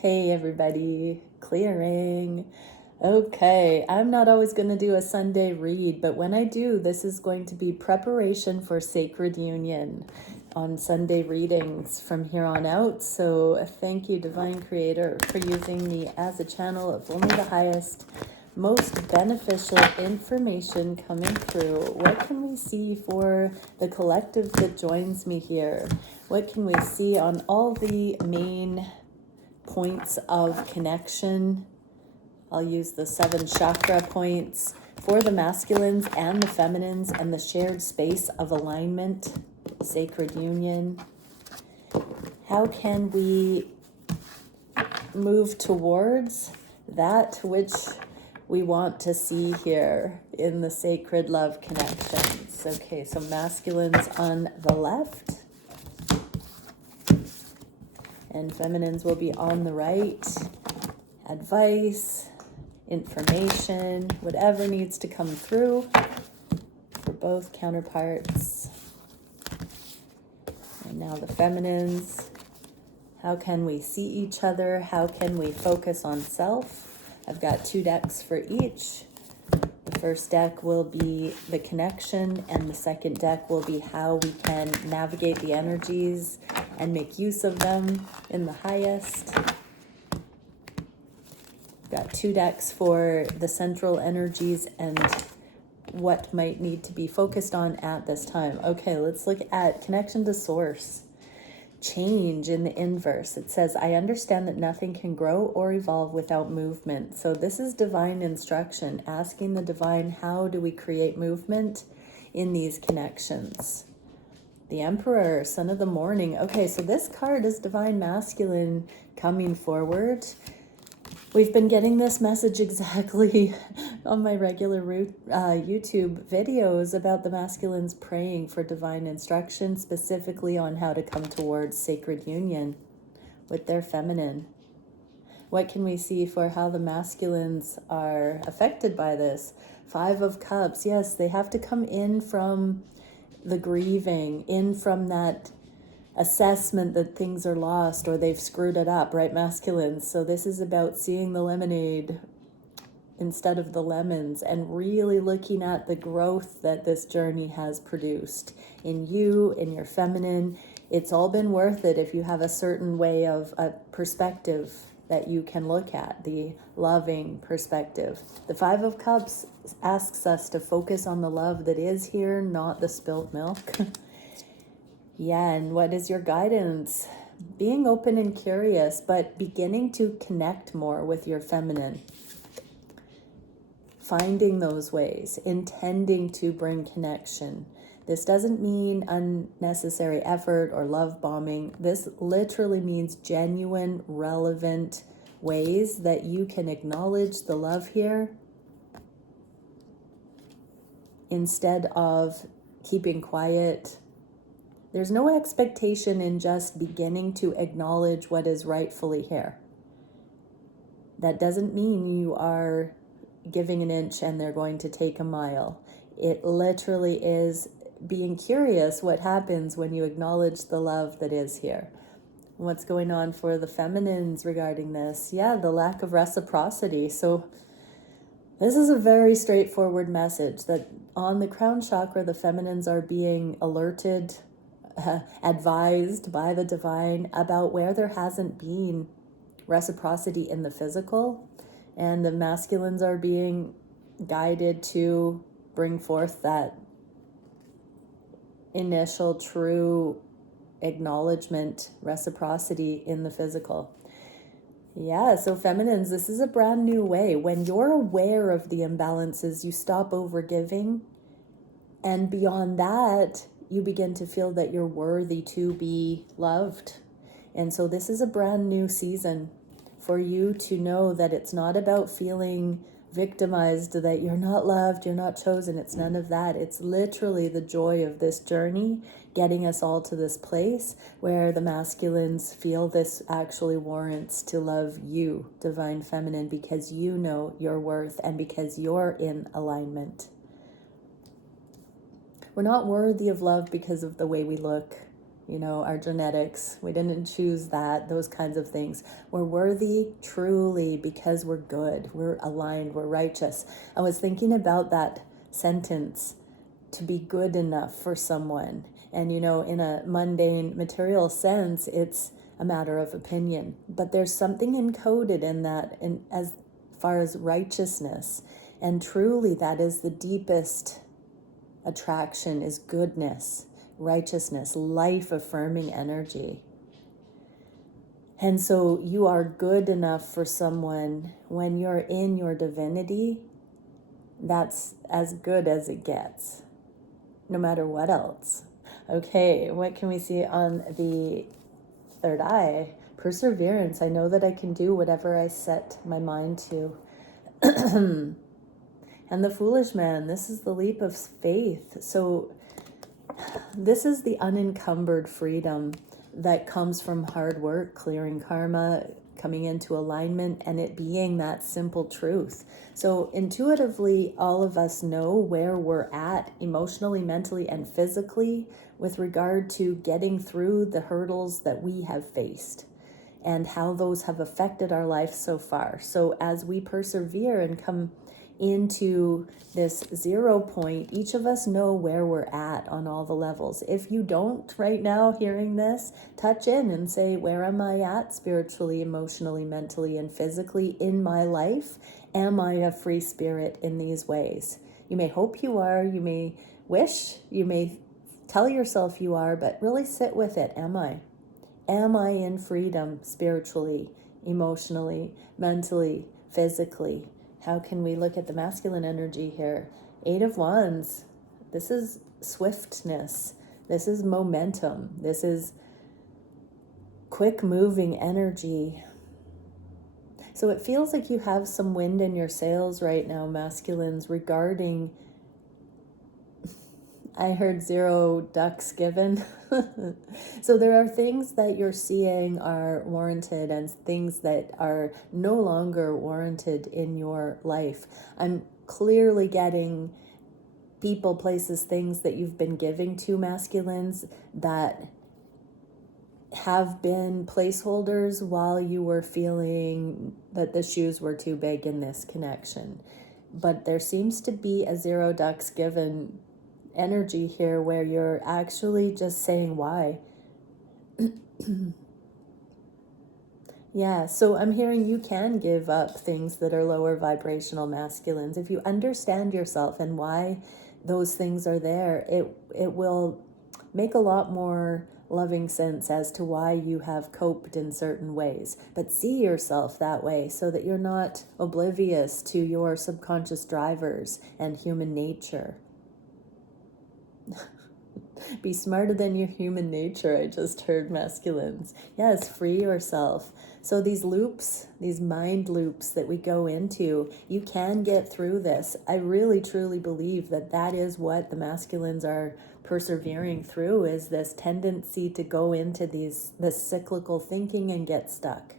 Hey everybody, clearing. Okay, I'm not always going to do a Sunday read, but when I do, this is going to be preparation for Sacred Union on Sunday readings from here on out. So thank you, Divine Creator, for using me as a channel of only the highest, most beneficial information coming through. What can we see for the collective that joins me here? What can we see on all the main points of connection? I'll use the 7 chakra points for the masculines and the feminines and the shared space of alignment, sacred union. How can we move towards that which we want to see here in the sacred love connections? Okay, so masculines on the left and feminines will be on the right. Advice, information, whatever needs to come through for both counterparts. And now the feminines. How can we see each other? How can we focus on self? I've got 2 decks for each. The first deck will be the connection, and the second deck will be how we can navigate the energies and make use of them in the highest. Got 2 decks for the central energies and what might need to be focused on at this time. Okay, let's look at connection to source. Change in the inverse. It says, I understand that nothing can grow or evolve without movement. So this is divine instruction, asking the divine, how do we create movement in these connections? The Emperor, Son of the Morning. Okay, so this card is divine masculine coming forward. We've been getting this message exactly on my regular YouTube videos about the masculines praying for divine instruction, specifically on how to come towards sacred union with their feminine. What can we see for how the masculines are affected by this? 5 of Cups. Yes, they have to come in from the grieving, in from that assessment that things are lost or they've screwed it up, right, masculines? So this is about seeing the lemonade instead of the lemons and really looking at the growth that this journey has produced in you, in your feminine. It's all been worth it if you have a certain way of a perspective that you can look at, the loving perspective. The 5 of Cups asks us to focus on the love that is here, not the spilt milk. Yeah, and what is your guidance? Being open and curious, but beginning to connect more with your feminine. Finding those ways, intending to bring connection. This doesn't mean unnecessary effort or love bombing. This literally means genuine, relevant ways that you can acknowledge the love here instead of keeping quiet. There's no expectation in just beginning to acknowledge what is rightfully here. That doesn't mean you are giving an inch and they're going to take a mile. It literally is being curious what happens when you acknowledge the love that is here. What's going on for the feminines regarding this? Yeah, the lack of reciprocity. So this is a very straightforward message that on the crown chakra, the feminines are being alerted, advised by the divine about where there hasn't been reciprocity in the physical, and the masculines are being guided to bring forth that initial true acknowledgement, reciprocity in the physical. Yeah, so feminines, this is a brand new way. When you're aware of the imbalances, you stop overgiving, and beyond that, you begin to feel that you're worthy to be loved. And so this is a brand new season for you to know that it's not about feeling victimized, that you're not loved, you're not chosen. It's none of that. It's literally the joy of this journey getting us all to this place where the masculines feel this actually warrants to love you, divine feminine, because you know your worth and because you're in alignment. We're not worthy of love because of the way we look. our genetics. We didn't choose that, those kinds of things. We're worthy truly because we're good, we're aligned, we're righteous. I was thinking about that sentence, to be good enough for someone. And, in a mundane material sense, it's a matter of opinion. But there's something encoded in that, as far as righteousness. And truly, that is the deepest attraction, is goodness, righteousness, life-affirming energy. And so you are good enough for someone when you're in your divinity. That's as good as it gets, no matter what else. Okay, what can we see on the third eye? Perseverance. I know that I can do whatever I set my mind to. And the foolish man, this is the leap of faith. So this is the unencumbered freedom that comes from hard work, clearing karma, coming into alignment, and it being that simple truth. So intuitively, all of us know where we're at emotionally, mentally, and physically with regard to getting through the hurdles that we have faced and how those have affected our life so far. So as we persevere and come into this 0 point, each of us know where we're at on all the levels. If you don't right now hearing this, touch in and say, where am I at spiritually, emotionally, mentally, and physically in my life? Am I a free spirit in these ways? You may hope you are, you may wish, you may tell yourself you are, but really sit with it. Am I? Am I in freedom spiritually, emotionally, mentally, physically? How can we look at the masculine energy here? 8 of Wands. This is swiftness. This is momentum. This is quick moving energy. So it feels like you have some wind in your sails right now, masculines, regarding, I heard 0 ducks given. So there are things that you're seeing are warranted and things that are no longer warranted in your life. I'm clearly getting people, places, things that you've been giving to masculines that have been placeholders while you were feeling that the shoes were too big in this connection. But there seems to be a 0 ducks given energy here where you're actually just saying why. Yeah, so I'm hearing you can give up things that are lower vibrational masculines. If you understand yourself and why those things are there, it will make a lot more loving sense as to why you have coped in certain ways. But see yourself that way so that you're not oblivious to your subconscious drivers and human nature. Be smarter than your human nature, I just heard, masculines. Yes, free yourself. So these loops, these mind loops that we go into, you can get through this. I really, truly believe that that is what the masculines are persevering through, is this tendency to go into this cyclical thinking and get stuck.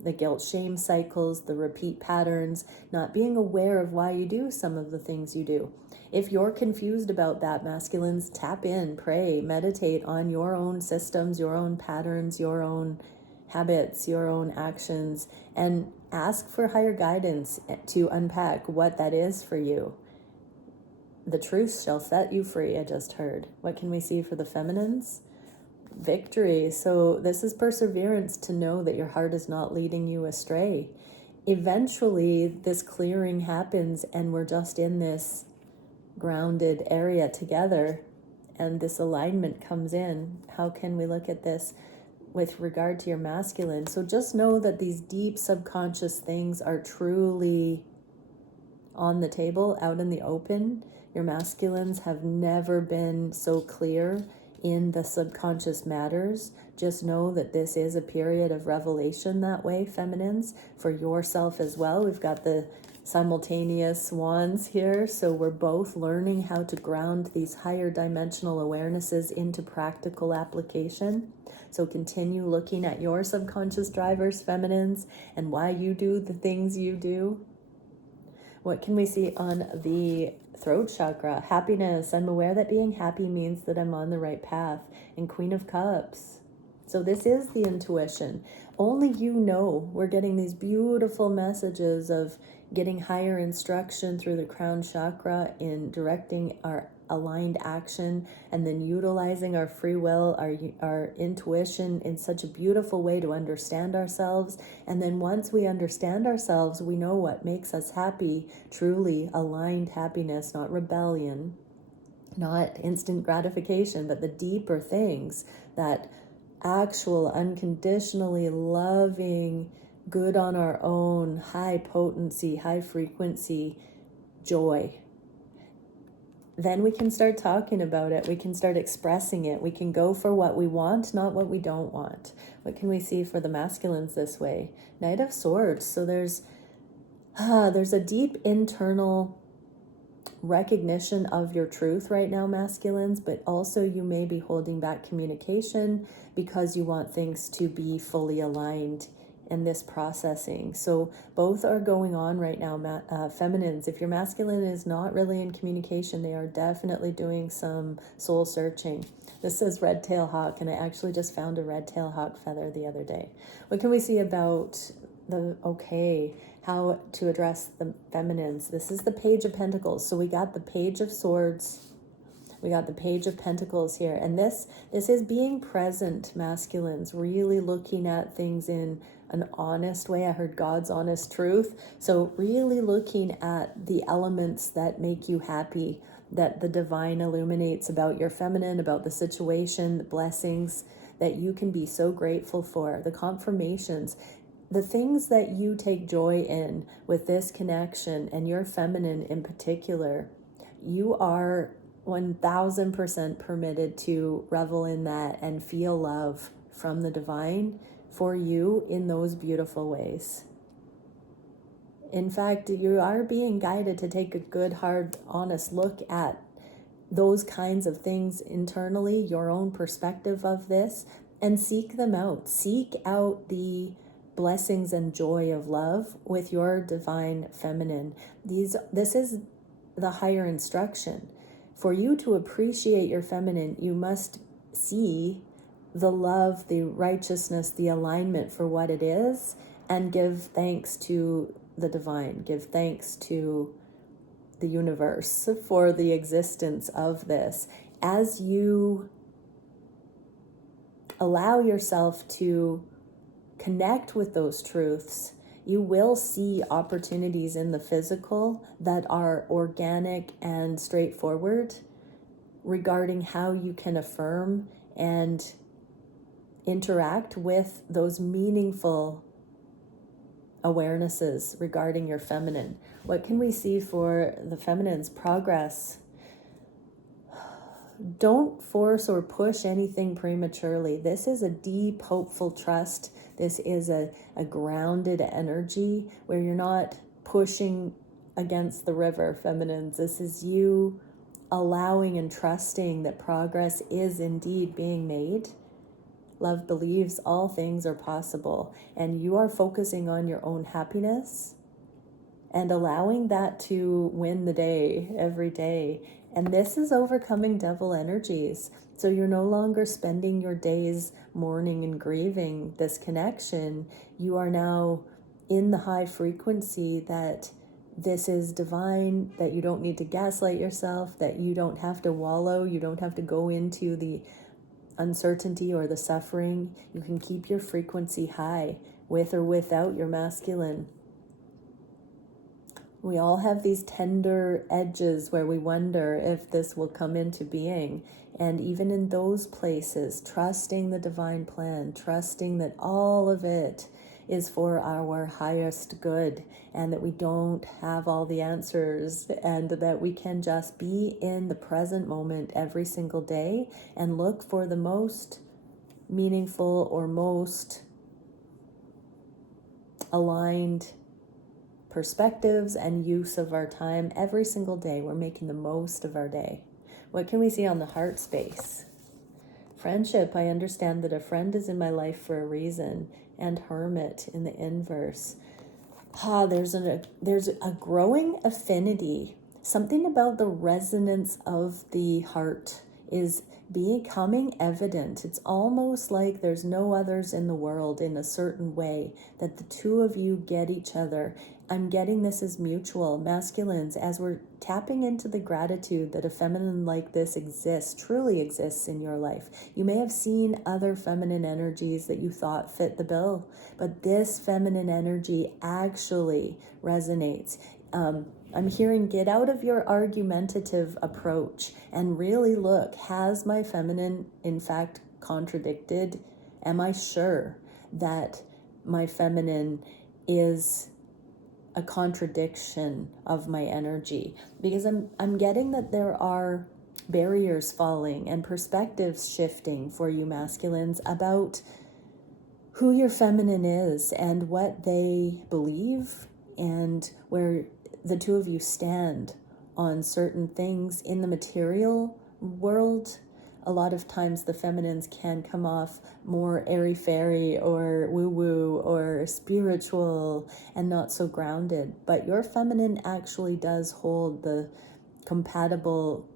The guilt shame cycles, the repeat patterns, not being aware of why you do some of the things you do. If you're confused about that, masculines, tap in, pray, meditate on your own systems, your own patterns, your own habits, your own actions, and ask for higher guidance to unpack what that is for you. The truth shall set you free, I just heard. What can we see for the feminines? Victory. So this is perseverance to know that your heart is not leading you astray. Eventually, this clearing happens and we're just in this grounded area together and this alignment comes in. How can we look at this with regard to your masculine? So just know that these deep subconscious things are truly on the table, out in the open. Your masculines have never been so clear in the subconscious matters. Just know that this is a period of revelation that way, feminines, for yourself as well. We've got the simultaneous wands here, so we're both learning how to ground these higher dimensional awarenesses into practical application. So continue looking at your subconscious drivers, feminines, and why you do the things you do. What can we see on the throat chakra? Happiness. I'm aware that being happy means that I'm on the right path. And Queen of Cups. So this is the intuition. Only you know. We're getting these beautiful messages of getting higher instruction through the crown chakra in directing our aligned action, and then utilizing our free will, our intuition in such a beautiful way to understand ourselves. And then once we understand ourselves, we know what makes us happy, truly aligned happiness, not rebellion, not instant gratification, but the deeper things, that actual unconditionally loving, good on our own, high potency, high frequency joy. Then we can start talking about it. We can start expressing it. We can go for what we want, not what we don't want. What can we see for the masculines this way? Knight of Swords. So there's a deep internal recognition of your truth right now, masculines, but also you may be holding back communication because you want things to be fully aligned in this processing. So both are going on right now, feminines. If your masculine is not really in communication, they are definitely doing some soul searching. This says red tail hawk, and I actually just found a red tail hawk feather the other day. What can we see about how to address the feminines? This is the Page of Pentacles. So we got the Page of Swords, we got the Page of Pentacles here, and this is being present, masculines, really looking at things in an honest way. I heard God's honest truth. So really looking at the elements that make you happy, that the divine illuminates about your feminine, about the situation, the blessings that you can be so grateful for, the confirmations, the things that you take joy in with this connection, and your feminine in particular. You are 1000% permitted to revel in that and feel love from the divine for you in those beautiful ways. In fact, you are being guided to take a good, hard, honest look at those kinds of things internally, your own perspective of this, and seek them out. Seek out the blessings and joy of love with your divine feminine. This is the higher instruction. For you to appreciate your feminine, you must see the love, the righteousness, the alignment for what it is, and give thanks to the divine. Give thanks to the universe for the existence of this. As you allow yourself to connect with those truths, you will see opportunities in the physical that are organic and straightforward regarding how you can affirm and interact with those meaningful awarenesses regarding your feminine. What can we see for the feminines? Progress. Don't force or push anything prematurely. This is a deep, hopeful trust. This is a grounded energy where you're not pushing against the river, feminines. This is you allowing and trusting that progress is indeed being made. Love believes all things are possible, and you are focusing on your own happiness and allowing that to win the day every day. And this is overcoming devil energies. So you're no longer spending your days mourning and grieving this connection. You are now in the high frequency that this is divine, that you don't need to gaslight yourself, that you don't have to wallow, you don't have to go into the uncertainty or the suffering. You can keep your frequency high with or without your masculine. We all have these tender edges where we wonder if this will come into being. And even in those places, trusting the divine plan, trusting that all of it is for our highest good, and that we don't have all the answers, and that we can just be in the present moment every single day and look for the most meaningful or most aligned perspectives and use of our time every single day. We're making the most of our day. What can we see on the heart space? Friendship. I understand that a friend is in my life for a reason. And Hermit in the inverse. There's a growing affinity. Something about the resonance of the heart is becoming evident. It's almost like there's no others in the world in a certain way, that the two of you get each other. I'm getting this as mutual. Masculines, as we're tapping into the gratitude that a feminine like this exists, truly exists in your life. You may have seen other feminine energies that you thought fit the bill, but this feminine energy actually resonates. I'm hearing, get out of your argumentative approach and really look, has my feminine in fact contradicted? Am I sure that my feminine is a contradiction of my energy? Because I'm getting that there are barriers falling and perspectives shifting for you masculines about who your feminine is and what they believe and where the two of you stand on certain things in the material world. A lot of times the feminines can come off more airy-fairy or woo-woo or spiritual and not so grounded. But your feminine actually does hold the compatible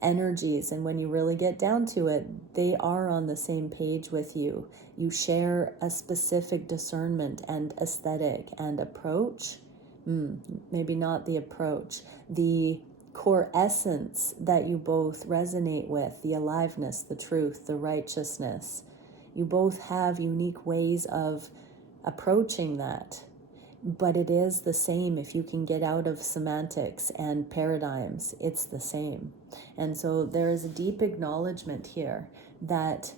energies, and when you really get down to it, they are on the same page with you. You share a specific discernment and aesthetic and approach. Maybe not the approach, the core essence that you both resonate with, the aliveness, the truth, the righteousness. You both have unique ways of approaching that, but it is the same. If you can get out of semantics and paradigms, it's the same. And so there is a deep acknowledgement here that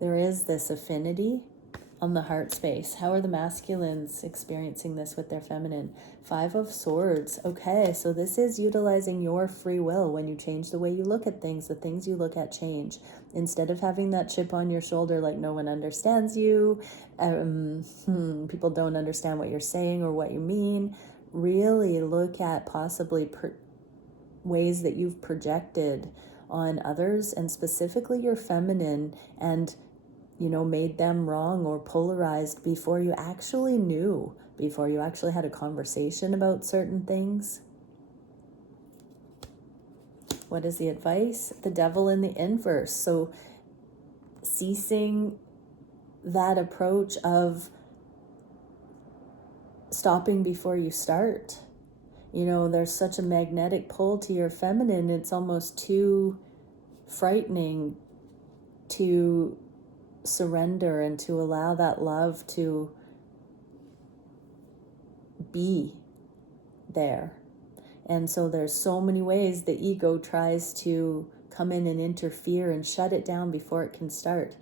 there is this affinity on the heart space. How are the masculines experiencing this with their feminine? 5 of Swords. Okay, so this is utilizing your free will. When you change the way you look at things, the things you look at change. Instead of having that chip on your shoulder like no one understands you, people don't understand what you're saying or what you mean, really look at possibly ways that you've projected on others, and specifically your feminine, and made them wrong or polarized before you actually knew, before you actually had a conversation about certain things. What is the advice? The Devil in the inverse. So ceasing that approach of stopping before you start. There's such a magnetic pull to your feminine, it's almost too frightening to surrender and to allow that love to be there. And so there's so many ways the ego tries to come in and interfere and shut it down before it can start.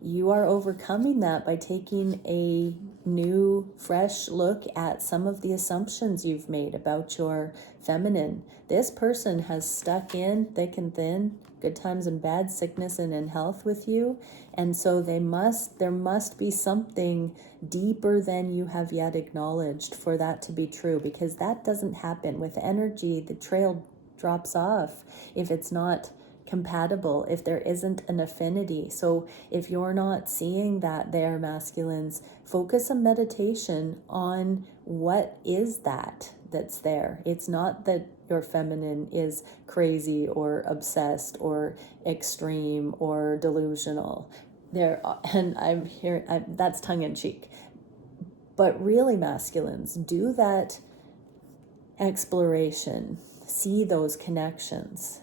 You are overcoming that by taking a new, fresh look at some of the assumptions you've made about your feminine. This person has stuck in thick and thin, good times and bad, sickness and in health with you. And so there must be something deeper than you have yet acknowledged for that to be true, because that doesn't happen. With energy, the trail drops off if it's not compatible, if there isn't an affinity. So if you're not seeing that there, masculines, focus a meditation on what is that's there. It's not that your feminine is crazy or obsessed or extreme or delusional. And I'm here, that's tongue-in-cheek. But really, masculines, do that exploration, see those connections.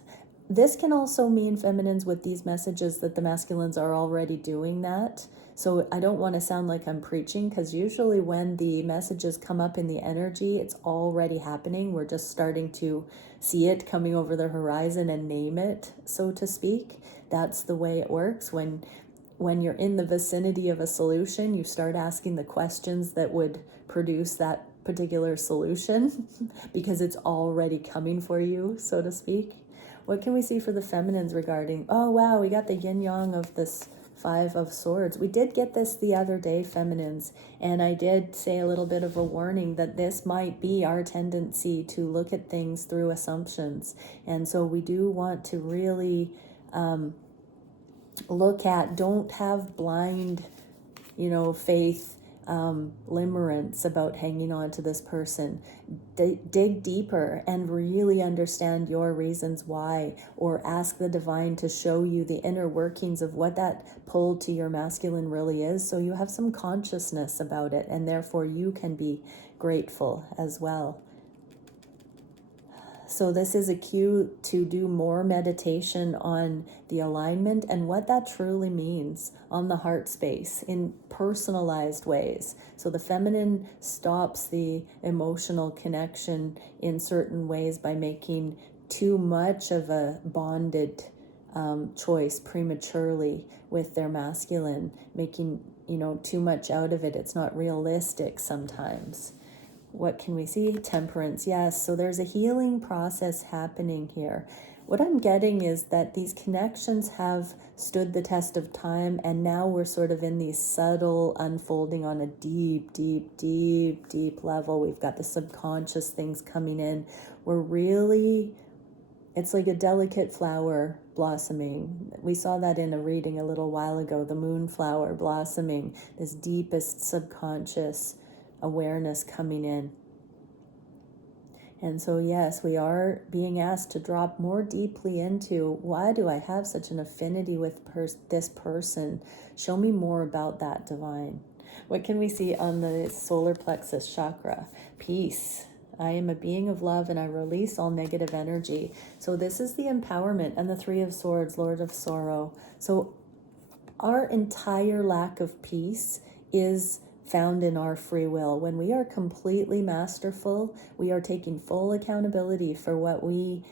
This can also mean, feminines, with these messages, that the masculines are already doing that. So I don't want to sound like I'm preaching, because usually when the messages come up in the energy, it's already happening. We're just starting to see it coming over the horizon and name it, so to speak. That's the way it works. When you're in the vicinity of a solution, you start asking the questions that would produce that particular solution because it's already coming for you, so to speak. What can we see for the feminines regarding, oh wow, we got the yin-yang of this 5 of Swords. We did get this the other day, feminines, and I did say a little bit of a warning that this might be our tendency to look at things through assumptions. And so we do want to really look at, don't have blind, faith limerence about hanging on to this person. Dig deeper and really understand your reasons why, or ask the divine to show you the inner workings of what that pull to your masculine really is, so you have some consciousness about it, and therefore you can be grateful as well. So this is a cue to do more meditation on the alignment and what that truly means on the heart space in personalized ways. So the feminine stops the emotional connection in certain ways by making too much of a bonded choice prematurely with their masculine, making, too much out of it. It's not realistic sometimes. What can we see? Temperance, yes. So there's a healing process happening here. What I'm getting is that these connections have stood the test of time, and now we're sort of in these subtle unfolding on a deep, deep, deep, deep level. We've got the subconscious things coming in. It's like a delicate flower blossoming. We saw that in a reading a little while ago, the moonflower blossoming, this deepest subconscious awareness coming in. And so yes, we are being asked to drop more deeply into, why do I have such an affinity with this person? Show me more about that, divine. What can we see on the solar plexus chakra? Peace. I am a being of love and I release all negative energy. So this is the empowerment, and the Three of Swords, Lord of Sorrow. So our entire lack of peace is found in our free will. When we are completely masterful, we are taking full accountability for what we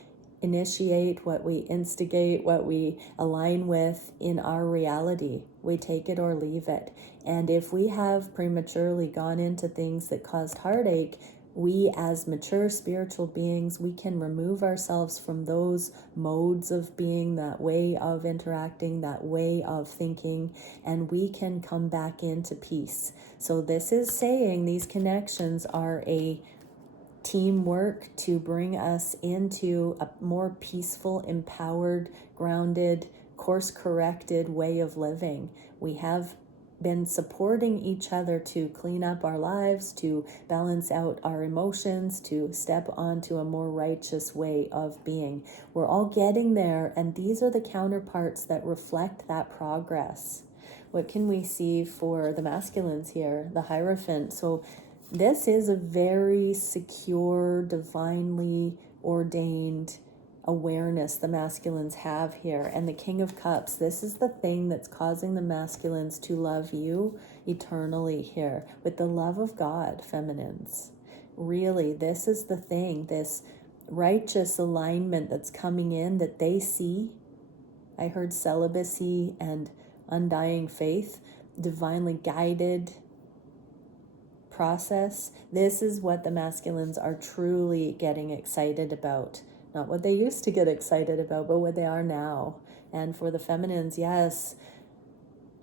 initiate, what we instigate, what we align with in our reality. We take it or leave it. And if we have prematurely gone into things that caused heartache, we as mature spiritual beings, we can remove ourselves from those modes of being, that way of interacting, that way of thinking, and we can come back into peace. So this is saying these connections are a teamwork to bring us into a more peaceful, empowered, grounded, course-corrected way of living. We have been supporting each other to clean up our lives, to balance out our emotions, to step onto a more righteous way of being. We're all getting there, and these are the counterparts that reflect that progress. What can we see for the masculines here? The Hierophant. So this is a very secure, divinely ordained awareness the masculines have here. And the King of Cups, this is the thing that's causing the masculines to love you eternally here with the love of God, feminines. Really, this is the thing, this righteous alignment that's coming in that they see. I heard celibacy and undying faith, divinely guided process. This is what the masculines are truly getting excited about. Not what they used to get excited about, but what they are now. And for the feminines, yes,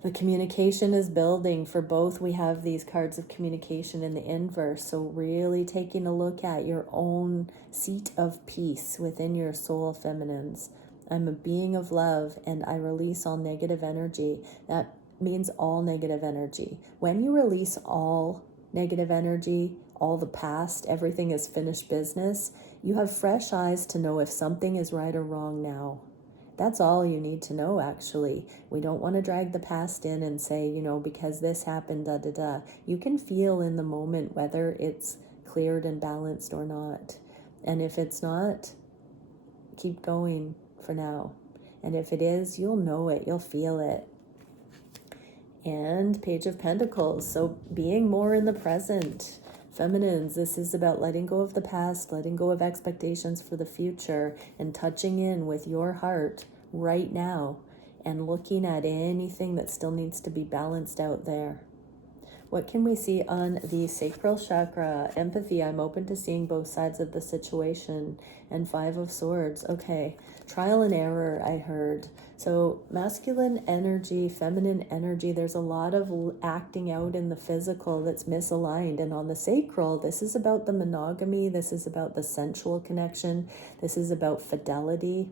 the communication is building. For both, we have these cards of communication in the inverse. So really taking a look at your own seat of peace within your soul, feminines. I'm a being of love and I release all negative energy. That means all negative energy. When you release all negative energy, all the past, everything is finished business, you have fresh eyes to know if something is right or wrong now. That's all you need to know, actually. We don't want to drag the past in and say, because this happened, da da da. You can feel in the moment whether it's cleared and balanced or not. And if it's not, keep going for now. And if it is, you'll know it, you'll feel it. And Page of Pentacles, so being more in the present. Feminines, this is about letting go of the past, letting go of expectations for the future, and touching in with your heart right now and looking at anything that still needs to be balanced out there. What can we see on the sacral chakra? Empathy, I'm open to seeing both sides of the situation. And Five of Swords, okay. Trial and error, I heard. So masculine energy, feminine energy, there's a lot of acting out in the physical that's misaligned. And on the sacral, this is about the monogamy. This is about the sensual connection. This is about fidelity.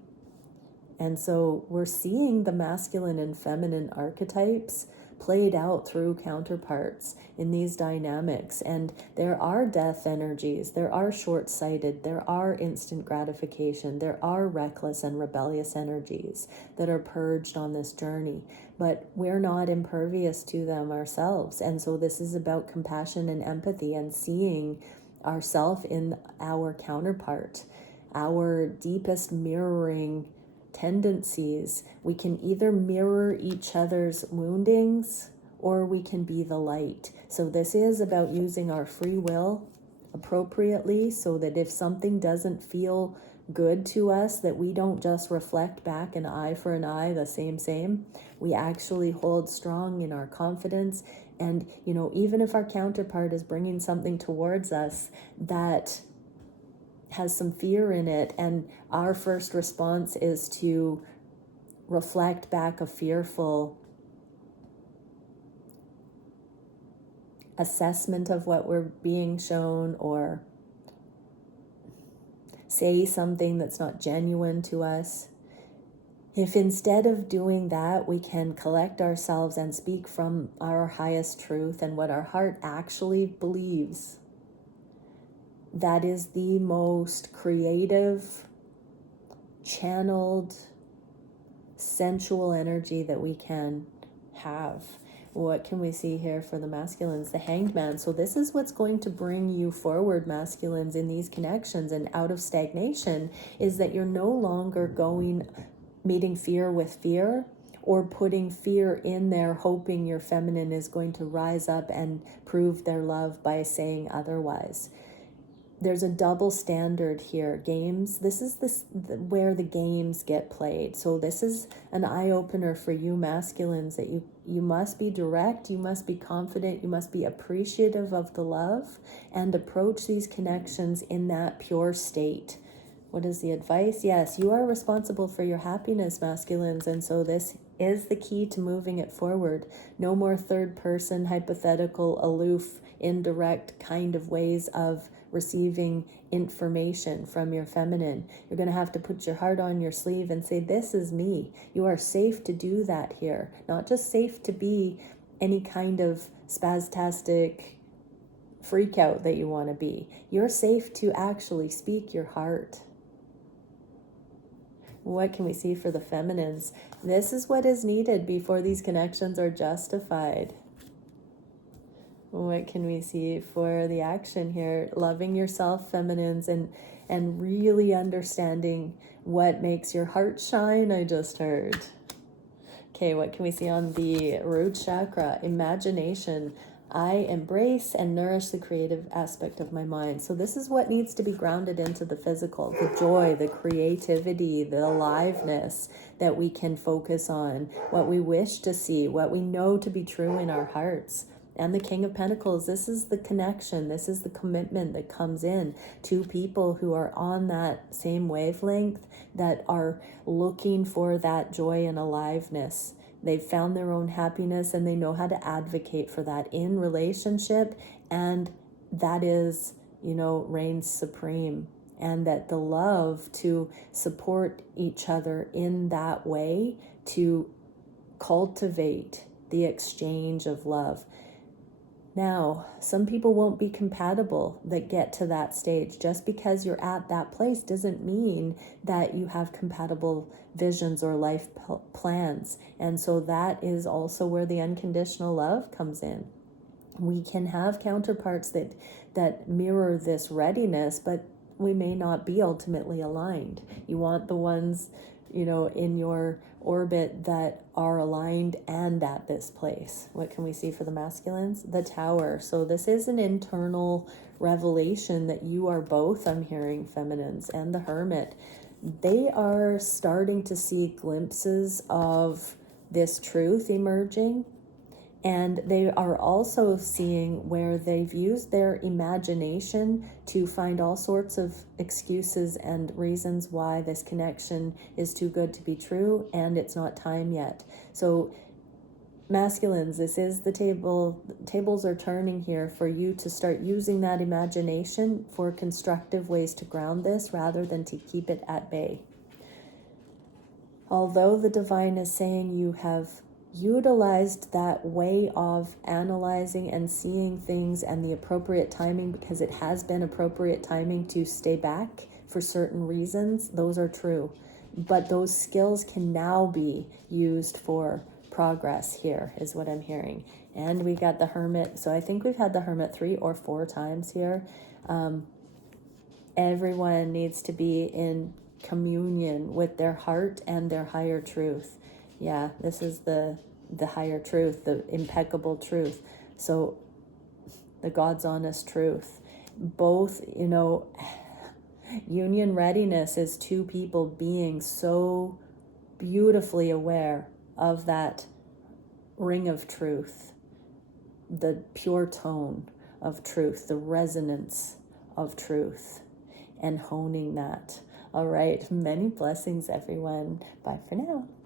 And so we're seeing the masculine and feminine archetypes played out through counterparts in these dynamics. And there are death energies, there are short-sighted, there are instant gratification, there are reckless and rebellious energies that are purged on this journey, but we're not impervious to them ourselves. And so this is about compassion and empathy and seeing ourself in our counterpart, our deepest mirroring tendencies. We can either mirror each other's woundings or we can be the light. So this is about using our free will appropriately, so that if something doesn't feel good to us, that we don't just reflect back an eye for an eye, the same. We actually hold strong in our confidence. And, you know, even if our counterpart is bringing something towards us that has some fear in it, and our first response is to reflect back a fearful assessment of what we're being shown, or say something that's not genuine to us. If instead of doing that, we can collect ourselves and speak from our highest truth and what our heart actually believes, that is the most creative, channeled, sensual energy that we can have. What can we see here for the masculines? The Hanged Man. So this is what's going to bring you forward, masculines, in these connections and out of stagnation, is that you're no longer meeting fear with fear, or putting fear in there hoping your feminine is going to rise up and prove their love by saying otherwise. There's a double standard here. Games, this is where the games get played. So this is an eye-opener for you masculines, that you must be direct, you must be confident, you must be appreciative of the love, and approach these connections in that pure state. What is the advice? Yes, you are responsible for your happiness, masculines, and so this is the key to moving it forward. No more third person, hypothetical, aloof, indirect kind of ways of receiving information from your feminine. You're going to have to put your heart on your sleeve and say, this is me. You are safe to do that here. Not just safe to be any kind of spastastic freak out that you want to be. You're safe to actually speak your heart. What can we see for the feminines? This is what is needed before these connections are justified. What can we see for the action here? Loving yourself, feminines, and really understanding what makes your heart shine, I just heard. Okay, what can we see on the root chakra? Imagination. I embrace and nourish the creative aspect of my mind. So this is what needs to be grounded into the physical, the joy, the creativity, the aliveness that we can focus on, what we wish to see, what we know to be true in our hearts. And the King of Pentacles, this is the connection, this is the commitment that comes in. Two people who are on that same wavelength, that are looking for that joy and aliveness. They've found their own happiness and they know how to advocate for that in relationship, and that is, reigns supreme. And that the love to support each other in that way, to cultivate the exchange of love. Now, some people won't be compatible that get to that stage. Just because you're at that place doesn't mean that you have compatible visions or life plans. And so that is also where the unconditional love comes in. We can have counterparts that mirror this readiness, but we may not be ultimately aligned. You want the ones, in your orbit that are aligned and at this place. What can we see for the masculines? The Tower. So this is an internal revelation that you are both, I'm hearing, feminines, and the Hermit. They are starting to see glimpses of this truth emerging. And they are also seeing where they've used their imagination to find all sorts of excuses and reasons why this connection is too good to be true and it's not time yet. So masculines, this is the table. Tables are turning here for you to start using that imagination for constructive ways to ground this rather than to keep it at bay. Although the divine is saying you have utilized that way of analyzing and seeing things and the appropriate timing, because it has been appropriate timing to stay back for certain reasons. Those are true. But those skills can now be used for progress here, is what I'm hearing. And we got the Hermit. So I think we've had the Hermit 3 or 4 times here. Everyone needs to be in communion with their heart and their higher truth. Yeah, this is the higher truth, the impeccable truth. So the God's honest truth. Both, union readiness is two people being so beautifully aware of that ring of truth, the pure tone of truth, the resonance of truth, and honing that. All right, many blessings, everyone. Bye for now.